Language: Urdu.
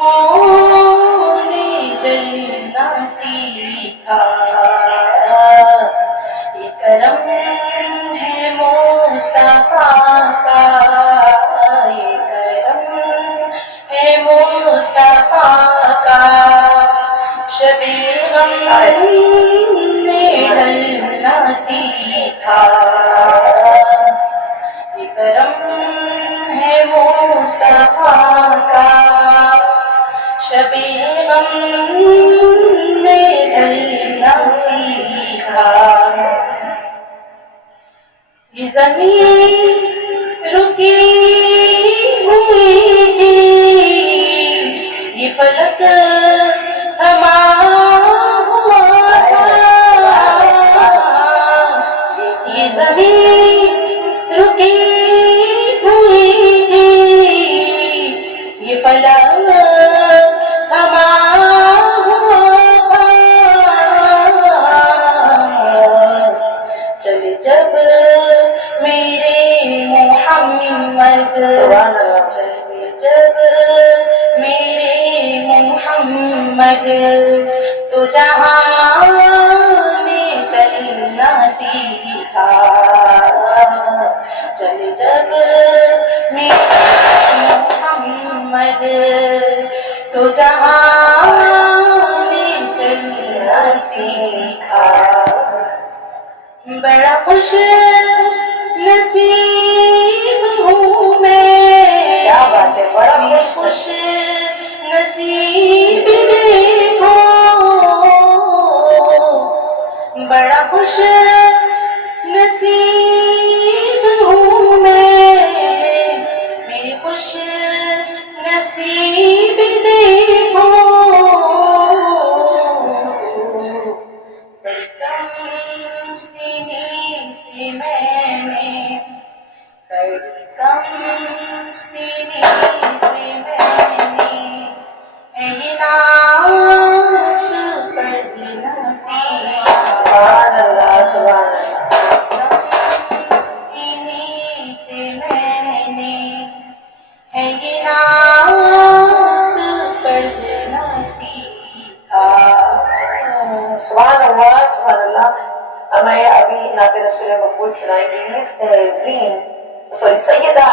نے جلنا سیکھا، یہ کرم ہے مصطفیٰ کا، یہ کرم ہے مصطفیٰ کا، شبِ غم نے ڈھلنا سیکھا، یہ کرم ہے مصطفیٰ کا، شبِ غم نے ڈھلنا سیکھا، یہ زمین رکی ہوئی تھی، یہ فلک تھما ہوا تھا، یہ زمین رکی ہوئی تھی، یہ فلک تھما ہوا تھا، چلے جب میرے محمد، چلے جب میرے محمد، تو جہاں نے چلنا سیکھا، چلے جب میرے محمد، تو جہاں نے چلنا سیکھا، بڑا خوش نصیب ہوں میں، کیا بات ہے، بڑا خوش نصیب دیکھو، بڑا خوش نصیب ہوں میں، میری خوش نصیب دیکھو، کم سینے سے میں نے، کم سینے سے میں نے، یہ نعت پڑھنا سیکھا، سبحان اللہ، سبحان اللہ، کم سینے سے میں نے، یہ نعت پڑھنا سیکھا، سبحان اللہ، سبحان اللہ۔ ہمیں ابھی نعت رسول مقبول سنائیں گی سیدہ